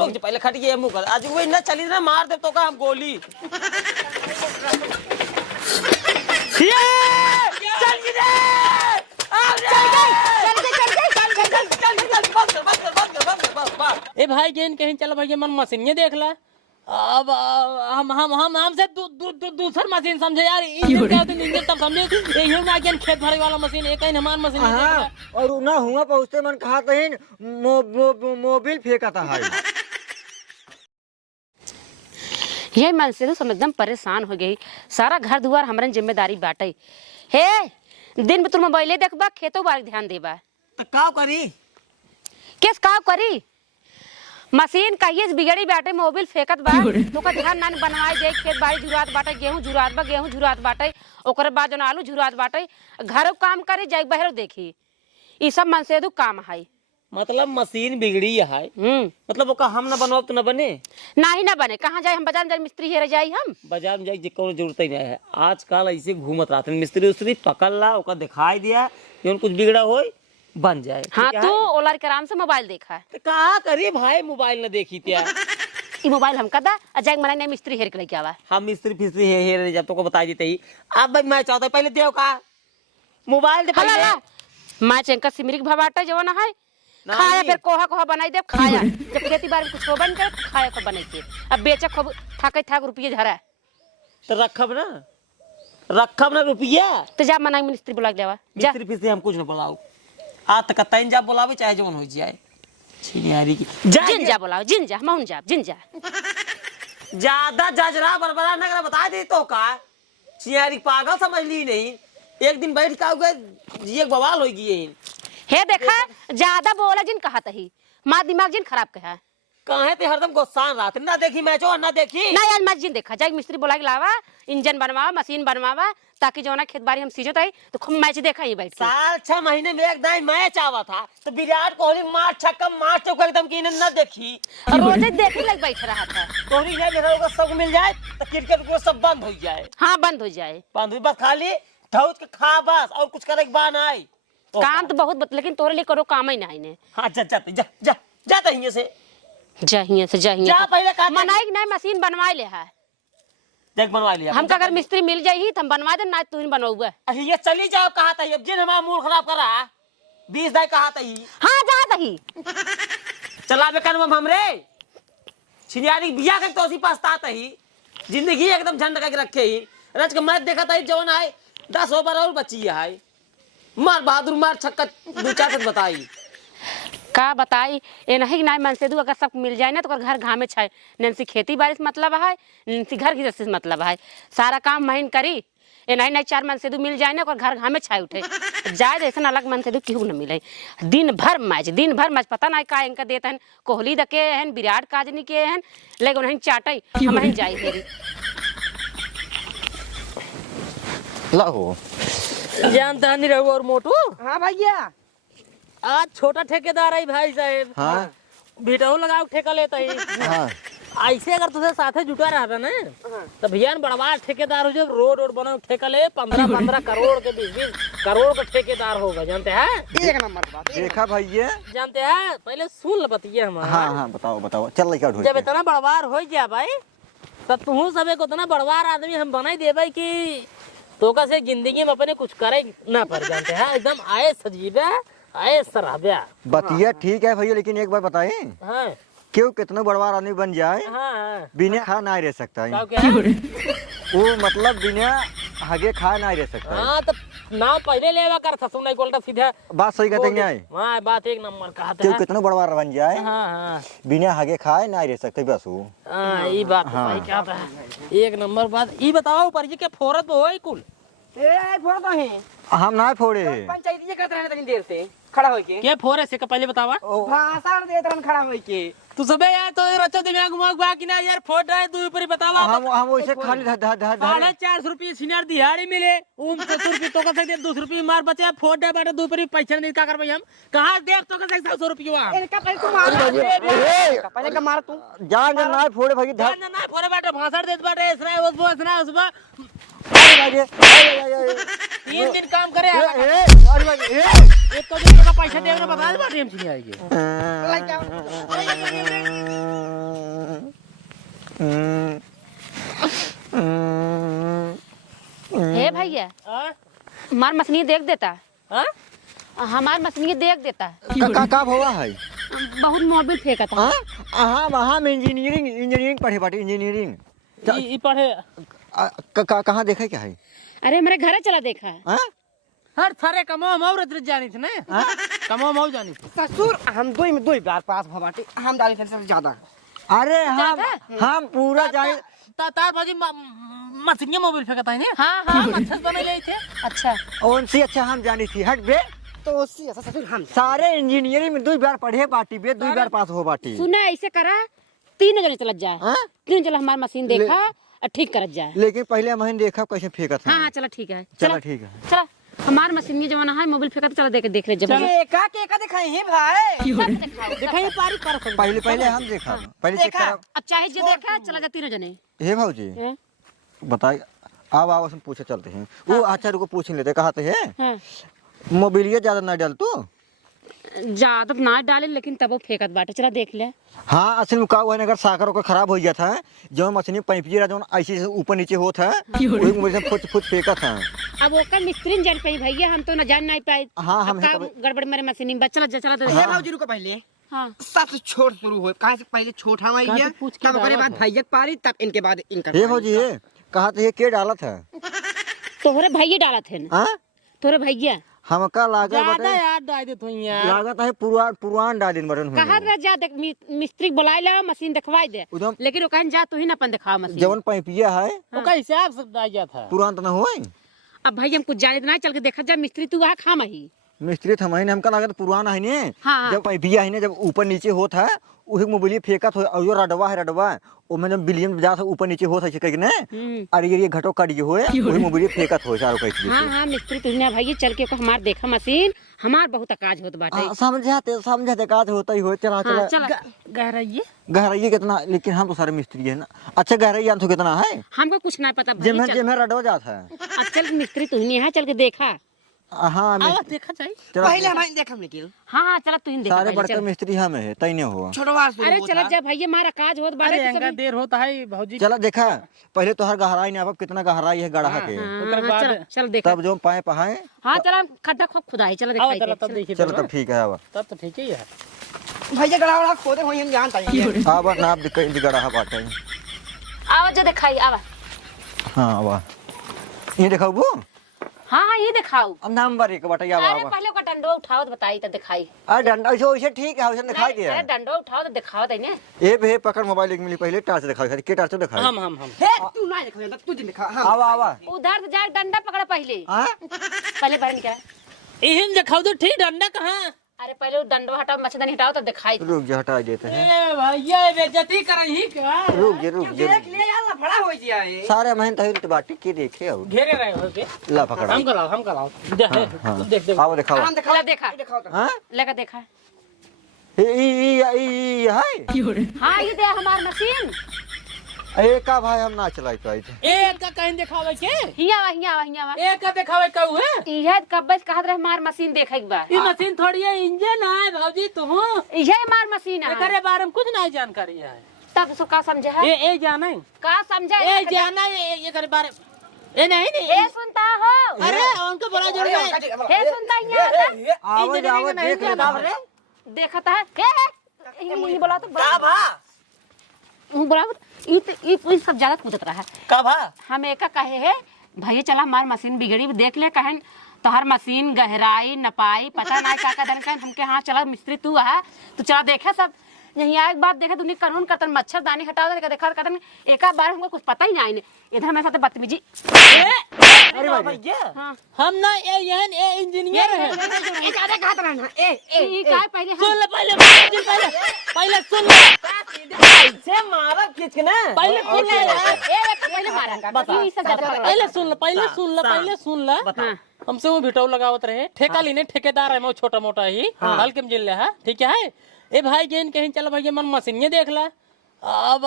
रुक पहले खटिए मुंह कर आज वही ना चली ना मार दे तो का हम गोली ए भाई गेन कहीं चल भाई मन मशीन ये देख ला अब हमसे दूसर मशीन समझे यार इंजन तब समझे यही ना गेन खेत भरे वाला मशीन एक ही हमार मशीन और ना हुआ पहुंचते मन कहा तहिन मोबिल फेंकता है ये मन से तो एकदम परेशान हो गई सारा घर दुआर हमारे जिम्मेदारी बाटे हे दिन में तुम मोबाइले देखबा खेतों बार ध्यान देबा तो का करी किस काम करी मशीन कहिए बिगड़ी बाटे मोबिल फेंकत बा तो का ध्यान नान बनवाई दे खेत बाड़ी जुरात बाटे गेहूं जुरात बाटे ओकरे बाद जन आलू जुरात बाटे घरों काम करे जाई बहरो देखी ई सब मन से दु काम है मतलब मशीन बिगड़ी है मतलब ओका हम ना बनवाब तो ना बने नहीं ना बने कहाँ जाए हम बाजार में जाए मिस्त्री हेरे जाई हम बाजार में जाए कोनो जरूरत ही नहीं है आजकल ऐसे घूमत रहते मिस्त्री उस्त्री पकड़ ला ओका दिखाई दिया जौन कुछ बिगड़ा हो बन जाए हाँ तू ओलार के आराम से मोबाइल देखा है तो कहा करी भाई मोबाइल न देखी त्या ई मोबाइल हम कदा अजय मना ने मिस्त्री हेर के लेके आवा हम मिस्त्री फिस्त्री हेर जब तो को बता देते ही अब भाई मैं चाहता पहले देव का मोबाइल दे पहले मैं चंका सिमरिक भवाटा जवन है खाया फिर कोहा बनाई दे खाया जब खेती बार कुछ हो बन कर खाया को बनाई के अब बेचा खूब ठाक रुपये झरा तो रखब ना रुपया तो जा मना मिस्त्री बुला लेवा जा मिस्त्री फिस्त्री हम कुछ न बुलाओ आ तक तैन जा बुलावे चाहे जवन हो जाए छिनियारी की जिन जा बुलाओ जिन जा ज्यादा जजरा बरबरा नगर बता दे तो का छिनियारी पागल समझ ली नहीं एक दिन बैठ का ये बवाल हो गई हे देखा ज्यादा बोला जिन कहा तही मां दिमाग जिन खराब कहा कहे ते हरदम गुस्सा रात ना देखी मैचो ना देखी ना यार मत जिन देखा जाए मिस्त्री बुला के लावा इंजन बनवावा मशीन बनवावा ताकि जो ना खेत बाड़ी हम सीजत आई तो खूब मैच देखा ही बैठ के साल 6 महीने में एक दिन मैच आवा था तो विराट कोहली मार छक्का मार चौका एकदम की ना देखी रोज देखे लग बैठ रहा था कोहली नहीं देखा होगा सब मिल जाए तो क्रिकेट को सब बंद हो जाए हाँ बंद हो जाए बस खाली ठौच के खा बस और कुछ करे के बात नहीं काम तो बहुत लेकिन तोरे लिए करो काम ही नहीं ने हाँ जा तहिए से जा पहले का मनाई नहीं मशीन बनवा ले है देख बनवा लिया हमका अगर मिस्त्री मिल जाई तो हम बनवा दे ना तू ही बनवाऊगा अच्छा ये चली जाओ कहा था अब जिन हमारा मूड खराब कर रहा 20 दाई कहा था हाँ जा दही चला बे कनम हमरे छिनियारी बिया के तो उसी पास ता ही जिंदगी एकदम झंड के रखे ही रज के मैच देखा था जवन है 10 ओवर और बची है मार बहादुर मार छक्का दो चार से बताई का बताई ये नहीं ना मन से दू अगर सब मिल जाए ना तो घर घामे छाए नंसी खेती बाड़ी से मतलब है नंसी घर की से मतलब है सारा काम महीन करी ये नहीं 4 मन से दू मिल जाए ना और घर घामे छाए उठे जाए ऐसा अलग मन से दू क्यों न मिले दिन भर मैच पता नहीं का इनका देते हैं कोहली दके हैं विराट काजनी के हैं लेकिन नहीं चाटे हम नहीं जाए फेरी लाओ जानता नहीं रहो और मोटू हाँ भैया आज छोटा ठेकेदार है भाई साहब हाँ बेटाओ लगाओ ठेका लेता है हाँ ऐसे अगर तुझे साथे जुटा रहा ना तो भैया बड़वा ठेकेदार हो जो रोड बनो ठेका ले 15 करोड़ के 20 करोड़ का ठेकेदार होगा जानते हैं एक नंबर बात देखा भैया जानते हैं पहले सुन बतिए हमारा हाँ बताओ चल लइका ढूंढ जब इतना बड़वार हो गया भाई तब तू सब एक उतना बड़वार आदमी हम बनाई दे भाई कि तो कैसे जिंदगी में अपने कुछ करे ना पर जानते हैं एकदम आए सजीबे आए सराब्या बतिया ठीक है भैया लेकिन एक बार बताए हाँ क्यों कितना बड़वा आदमी बन जाए हाँ बिना खा नहीं रह सकता है क्या है? वो मतलब बिना हगे खा नहीं रह सकता है हाँ तो नाव पहले लेवा कर था सुन नहीं सीधा बात सही कहते हैं हाँ बात एक नंबर कहा क्यों कितना बड़वा बन जाए हाँ हाँ बिना हगे खाए नहीं रह सकते बस वो हाँ ये बात सही क्या था एक नंबर बात ये बताओ पर ये क्या फोरत पे होई कुल हम ना फोड़े है पंचायती करते रहने तनी देर से खड़ा होई के क्या फोरे से का पहले बतावा भाषण देत रहन खड़ा होई के तू सबे यार तो रचो दिमाग घुमा बाकी ना यार फोड़ रहा है तू ऊपर ही बतावा हम वैसे खाली 450 रुपये सिनार दिहाड़ी मिले उम 70 रुपये तो का सकते 200 रुपये मार बचे फोड़ दे बेटा 2 रुपये पैसा नहीं का करबे हम कहां देख तो का सकते 100 रुपये वहां इनका पहले तू मार पहले का मार तू जान ना फोड़े भाई ना फोड़े बेटा भाषण देत बेटा इसरा उसबा 3 दिन काम करे एक तो दिन का पैसा देना बता दे बाटे हम छिनी आएगी हे भैया हाँ? हमार मछली देख देता, हाँ? हमार मछली देख देता। का हुआ है? बहुत मोबिल फेंका था। हाँ हम इंजीनियरिंग पढ़े बाटे इंजीनियरिंग। ई पढ़े कहाँ देखे क्या है? अरे हमारे घर चला देखा है। हाँ? हर थारे कमो मौर जानी थी ना, कमो मौ जानी थी। ससुर हम दो ही बार पास भबाटे हम डाले थे सबसे ज्यादा। अरे हम पूरा जाए तार भाजी मछलियां मोबाइल फेंकता है ना। हाँ हाँ मच्छर बने ले थे। अच्छा उनसे अच्छा हम जानी थी। हट बे, तो उससे ऐसा ससुर हम सारे इंजीनियरिंग में 2 बार पढ़े बाटी बे, 2 बार पास हो बाटी। सुना ऐसे करा, 3 जने चलत जाए। हाँ? 3 जने हमार मशीन देखा और ठीक करत जाए। लेकिन पहले महीने देखा कैसे फेंका था। हाँ हाँ चला ठीक है। चला ठीक है। चला हमार मशीन में जमाना है मोबाइल फेंका तो चला देख ले जब केका दिखाई है भाई। दिखाइए पारी पर पहले हम देखा, पहले चेक करा। अब चाहे जो देखा चला जा 3 जने। हे भाजी हैं? बताइए, अब हम पूछे चलते हैं। वो आचार्य को पूछ लेते, कहते हैं हाँ। मोबिलिया ज्यादा ना डाल तो। ज्यादा ना डाले लेकिन तब वो फेंकत बाटे, चला देख ले। हाँ असल में का हुआ है, अगर साकर होकर खराब हो गया था, जो मछली पैपिया जो ऐसे ऊपर नीचे होता है, वही मुझे फुट फेंका था। अब ओकर मिस्त्री न जान पाई भैया, हम तो न जान नहीं पाए। हाँ, हम अब का गड़बड़ मेरे मशीन में चला चला तो हे भाजी रुको पहले। हाँ सबसे छोट शुरू हो, कहाँ से पहले छोट हम आइए, पूछ के तब ओकरे बाद डाला भैया पारी, तब इनके बाद इनका। हे भाजी ये कहते हैं के डाला था? तोहरे भैया डाला थे ना, हाँ तोहरे भैया हमका लागत ज्यादा बटे, याद डाल दे तो यार। लागत है पुरान डालिन बटन कहा रह जा देख मिस्त्री बुलाए ला मशीन दिखवाई दे, उधम लेकिन वो कहन जा तू ही ना अपन दिखा मशीन। जवन पैपिया है तो का हिसाब से डाल गया था। पुरान तो ना हुआ। अब भाई हम कुछ जाने ना, चल के देखा जा मिस्त्री तू वहाँ खा मही। मिस्त्री थमाइन हमका लागत पुराना है ने। हाँ। जब पैपिया है ने, जब ऊपर नीचे होता है उही मोबाइल फेंका तो और रडवा है रडवा ओमे जब बिलियन जा ऊपर नीचे होता है कहीं ने। अरे ये घटो काट जो होए वही मोबाइल फेंका तो चारों कहीं। हाँ हाँ मिस्त्री तू ना भाई चल के हमार देखा मशीन, हमार बहुत अकाज होत बाटे। समझाते काज होता ही हो। चला हाँ, चला चला गहराइए गहराई कितना, लेकिन हम तो सारे मिस्त्री है ना। अच्छा गहराई जान तो कितना है? हमको कुछ नहीं पता भाई, चल। जिम्मे रडवा जाता है। अब चल मिस्त्री तू ही है, चल के देखा। हाँ देखा जाए। पहले हमारे देखा लेकिन हाँ हाँ चला तू ही देखा सारे पहले, बड़का चल। मिस्त्री हम है तैने हुआ। छोटवार शुरू अरे होता। चला जा भैया हमारा काज होत बाटे अरे तो अंगा सभी- देर होता है भौजी। चला देखा पहले तो हर गहराई नहीं, अब कितना गहराई है गढ़ा के। ओकरे हाँ, बाद चल चल देखा। तब जो पाए पहाए। हाँ चला खड्डा खूब खुदाई, चला आओ दिखाई चला दे, तब देखिए। चलो तब ठीक है। अब तब तो ठीक ही है। भैया गड़ा खोदे हो हम जानता है। अब नाप दिक्कत गढ़ा बाटे। आवा जो दिखाई आवा। हाँ अब ये दिखाओ वो। हाँ हाँ ये दिखाओ। अब नंबर 1 बाटे। अब अरे पहले ओका डंडो उठाओ तो बताई तो दिखाई। अरे डंडा ऐसे ठीक है, वैसे दिखाई अरे दिया। डंडो उठाओ तो दिखाओ तइने। ए भे पकड़ मोबाइल एक मिली पहले टार्च दिखाओ, के टार्च दिखाओ। हम हे तू ना देखा, तू दिन दिखा। हम आवा आवा उधर से जा डंडा पकड़ा पहले। हां पहले बाहर निकल। इहन दिखाओ तो ठीक, डंडा कहाँ? अरे पहले वो डंडो हटाओ, मच्छरदानी हटाओ तो दिखाई। रुक जा, हटा देते हैं। ए भैया बेइज्जती करही का। रुक जा। देख ले यार लफड़ा हो जिया है। सारे महीन तहिल तो बाटी के देखे और घेरे रहे हो के। ला पकड़ा। हम कलाओ। हाँ। देख देख। आओ दिखाओ। हम दिखाओ ले देखा। दिखाओ तो। हां लेकर देखा। ई हाय हाँ ये दे हमार मशीन। ए का भाई हम ना चलाई पाई थे। एक का कहीं दिखावे के? हिया एक का दिखावे का हुए? इहे कब्बज कहत रहे हमार मशीन देखे के बा। ई मशीन थोड़ी है, इंजन है भौजी तुम। इहे हमार मशीन है। एकरे बारे में कुछ नहीं जानकारी है। तब सो का समझे है? ए जाना है। का समझे? ए जाना ये करे बारे ए नहीं हे सुनता हो? अरे उनको बड़ा जोर है। हे सुनता हिया आता? आवाज आवाज देख ले बाप रे। देखता है हे ये बोला तो का भा बोला ई सब ज्यादा कूदत रहा है का भा हम एका कहे है भैया चला हमार मशीन बिगड़ी देख ले कहन तो हर मशीन गहराई नपाई पता ना का दन कहन हमके हाँ चला मिस्त्री तू है तो चला देखे सब यही एक बात देखे तूने कानून करतन मच्छरदानी हटाओ देखा करतन एक बार हमको कुछ पता ही ना आइने इधर मेरे साथ बदतमीजी। अरे भैया हाँ हम ना ए इंजीनियर है। ए ज्यादा कहत रहना। ई का पहले सुन ले पहले सुन ले से मारा खींच के ना। पहले सुन ले पहले मारा ई सब ज्यादा पहले सुन ले हाँ। हमसे वो भिटौ लगावत रहे ठेका लेने ठेकेदार है मैं छोटा मोटा ही हल्के में जिल ले है ठीक है। ए भाई जेन कहीं चल भैया मन मशीन देख ला। अब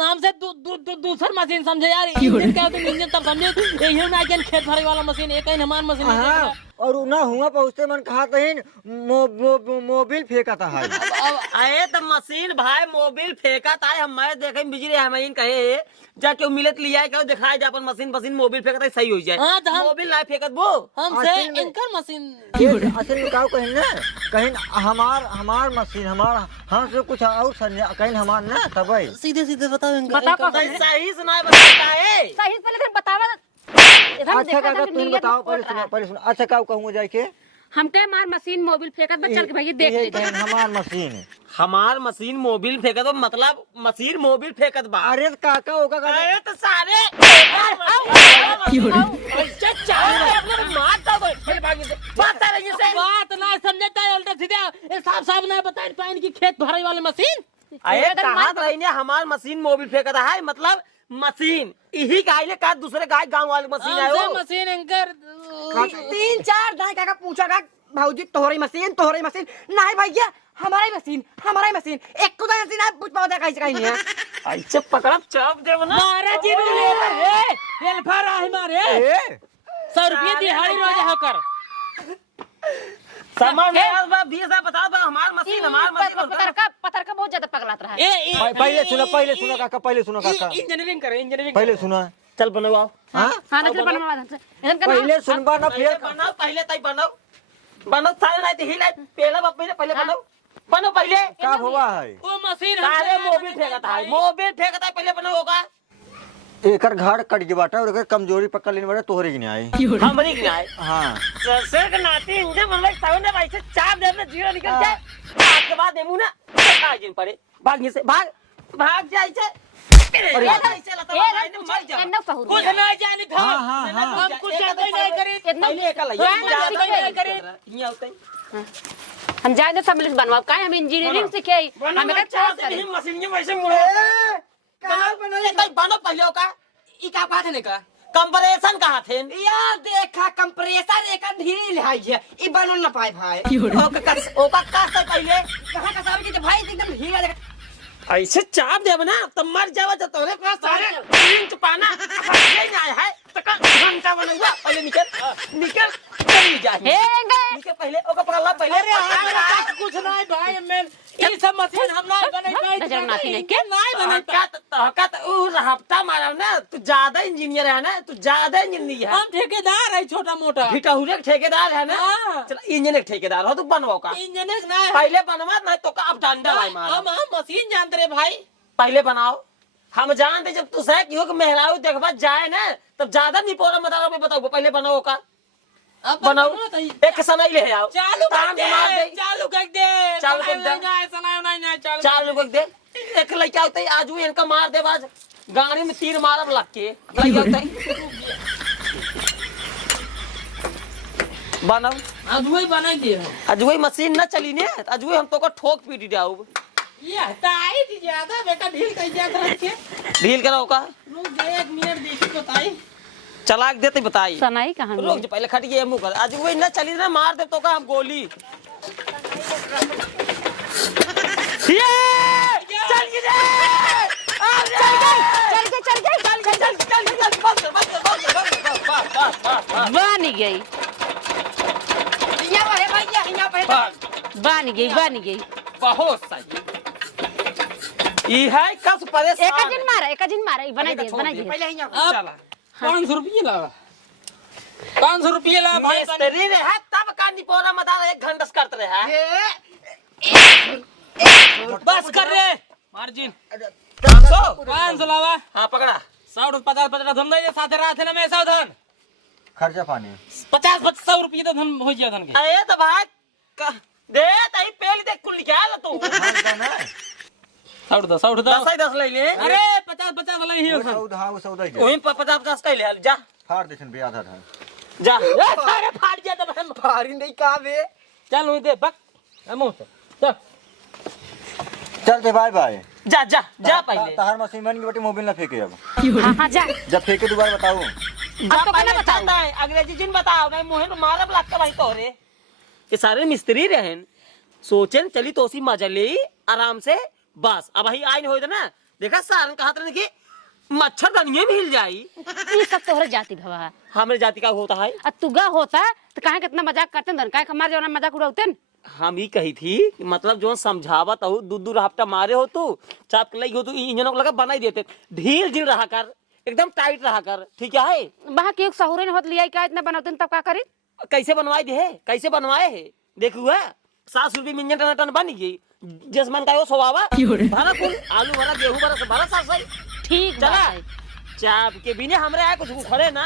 हमसे दूसर मशीन समझे यार। इंजन क्या होता है इंजन तब समझे यही ना कि खेत भरे वाला मशीन एक ही हमार मशीन और ना हुआ पहुँचते मन कहा तहीन मोबिल फेंका था है अरे तो मशीन भाई मोबिल फेंका था हम मैं देखे बिजली हम कहे जा क्यों मिलत लिया क्यों दिखाए जा अपन मशीन मोबिल फेंकता सही हो जाए। हाँ, तो हम- मोबिल ना फेंकत वो हमसे असल में- इनकर मशीन असल में का कहीं ना कहीं हमार मशीन हमसे कुछ और कहीं हमार ना तब सीधे सीधे बताओ बताओ कौन सही सही सुनाए बताता है। सही से पहले बतावा अच्छा काका तुम बताओ पहले सुनो अच्छा का कहूँ जाए के हमके मार मशीन मोबिल फेंकत बा चल के भैया देख ये ले कहीं हमार मशीन हमार मशीन मोबिल फेंकत बा, मतलब मशीन मोबिल फेंकत बा। अरे काका होगा अरे तो सारे ऐसे चार अपने मार दो फिर भागी से बात आ रही से बात ना समझता है उल्टा सीधा ये साफ साफ ना बता पाइन की खेत भराई वाली मशीन। अरे कहाँ रही ने हमार मशीन मोबिल फेंकत है मतलब मशीन यही गाय का दूसरे गाय गांव वाले मशीन हमसे आयो मशीन इनकर 3-4 दाई काका पूछा का भाऊजी तोहरी मशीन नहीं भैया हमारी मशीन एक को दाई मशीन आप पूछ पाओ कैसे कहीं नहीं है। ऐसे पकड़ा चाप दे ना मारा जी रे एल्फा रहा हमारे 100 रुपये दिहाड़ी रोज होकर सामान यार बा 20,000 बता बा हमार मशीन पत्थर का बहुत ज्यादा पगलात रहा है। ए पहले सुनो काका इंजीनियरिंग करे इंजीनियरिंग पहले सुनो चल बनाओ हाँ हाँ ना चल बनवा हमसे इधर कर पहले सुनबा ना पहले फिर बनाओ पहले तई बनाओ सारे नहीं तो हिला पहले पहले बनाओ पहले का हुआ है वो मशीन सारे मोबिल फेंकता है पहले बनाओ होगा एकर घाट कट के बाटा और एकर कमजोरी पकड़ लेने वाला तोहरे की नहीं आई हमरी की नहीं हाँ सर के नाती इंजन बनवाई सावन भाई से चाप दे अपने जीरो निकल जाए आपके बाद देमू ना आज दिन पड़े भागने से भाग जाए से अरे ऐसे लता भाई ने मर जा एन्ना कहू कुछ नहीं जानी था हाँ, हाँ, हाँ। हम कुछ नहीं करे पहले एक नहीं करे ये होता है हम जाए तो सब बनवा काहे हम इंजीनियरिंग सीखे हमें का चाप करे मशीन में वैसे मुड़े बनो पहले का ई का बात है का कंप्रेशन कहाँ थे यार देखा कंप्रेसर एक ढील है ये ई बनो ना पाए भाई ओका काट पहले कहां का साहब के भाई एकदम ढील है। ऐसे चाप दे ना तो मर जावा तो तोरे पास सारे इंच पाना ये नहीं है तो का घंटा बनूंगा पहले निकल चली जा हे गए निकल पहले ओका पकड़ पहले अरे आज कुछ नहीं भाई मैं ये सब मशीन हम ना बनाई नजर नाती नहीं के नहीं बनाई का उ हफ्ता मारा ना तू ज्यादा इंजीनियर है ना तू ज्यादा इंजीनियर है हम ठेकेदार है छोटा मोटा भिटहुरे के ठेकेदार है ना हाँ। चल इंजीनियर के ठेकेदार हो तू बनवाओ का इंजीनियर नहीं पहले बनवा नहीं तो का अब डंडा भाई मार हम मशीन जानते रे भाई पहले बनाओ हम जानते जब तू सह कि मेहराऊ देखबा जाए ना तब ज्यादा नहीं पोरा मदारा में बताओ पहले बनाओ का अब बनाओ एक समय ले आओ चालू कर काम मार दे दे चालू कर दे चालू कर दे। ऐसा नहीं चालू चार लोग दे एक लड़का होता है आज भी इनका मार दे बाज गाड़ी में तीर मारब लग के लड़का होता है बनाओ आज वही बना दिए आज वही मशीन न चली ने आज वही हम तो का ठोक पीट जाओ ये हटाई थी ज्यादा बेटा ढील कर दिया था रखे ढील कराओ का रुक जा एक मिनट देखी बताई चलाक देते बताई सनाई कहां रुक जा पहले खट गए मुंह कर आज वही न चली ना मार दे तो का हम गोली ये चल गई बन गई यहाँ है भैया यहाँ पे बन गई बहुत सही ई है कस परेशान एक दिन मारा ई बनाई दे पहले यहाँ चला 500 रुपये ला 500 रुपये ला भाई मिस्त्री रे है तब का निपोरा मदार 1 घंटा से करते रहे है बस कर रे मार्जिन 500 लावा हाँ पकड़ा 100 50 धन नहीं साथे रात है ना मैं 100 धन खर्चा पानी 50 रुपये तो धन हो जाए धन के अरे तो भाई दे तई पेल दे कुल क्या ल तू 100 10 ले ले अरे 50 वाला ही है सौदा वहीं पर 50 कह ले जा फाड़ देसन बे आधा था जा सारे फाड़ दिया तब हम भारी नहीं का बे चल हुई दे बक हम चल चल दे बाय बाय जा पहले तहार मशीन बन के बेटे मोबाइल ना फेंके अब हां हां जा जब फेंके दोबारा बताओ जा तो पहले पहले बताओ। बताता है अंग्रेजी जिन बताओ मैं मोहन मारब लगता भाई तोरे ये सारे मिस्त्री रहन सोचन चली तोसी मजा ले आराम से बस अब ही आइन होई ना देखा सारन कहा था कि मच्छरदानी भी हिल जाई। ये सब तोहरे जाति भवा हमरे जाति का होता है। अब तुगा होता तो काहे कितना मजाक करते न काहे हमारे जवाना मजाक उड़ाते न हम ही कही थी कि मतलब जो समझावत हो दूर हफ्ता मारे हो तू चाप लगी हो तू इंजनों को लगा बना ही देते ढील ढील रहा कर एकदम टाइट रहा कर ठीक है। वहाँ के सहुरे ने होत लिया का इतना बनाते तब का करी कैसे बनवाए दे कैसे बनवाए है देखू है 700 रुपये में इंजन टन बन गई जसमान का वो स्वभाव भरा कुल आलू भरा गेहूं भरा सब भरा 700 ठीक चला बात है। चाप के बिना हमरे आए कुछ खड़े ना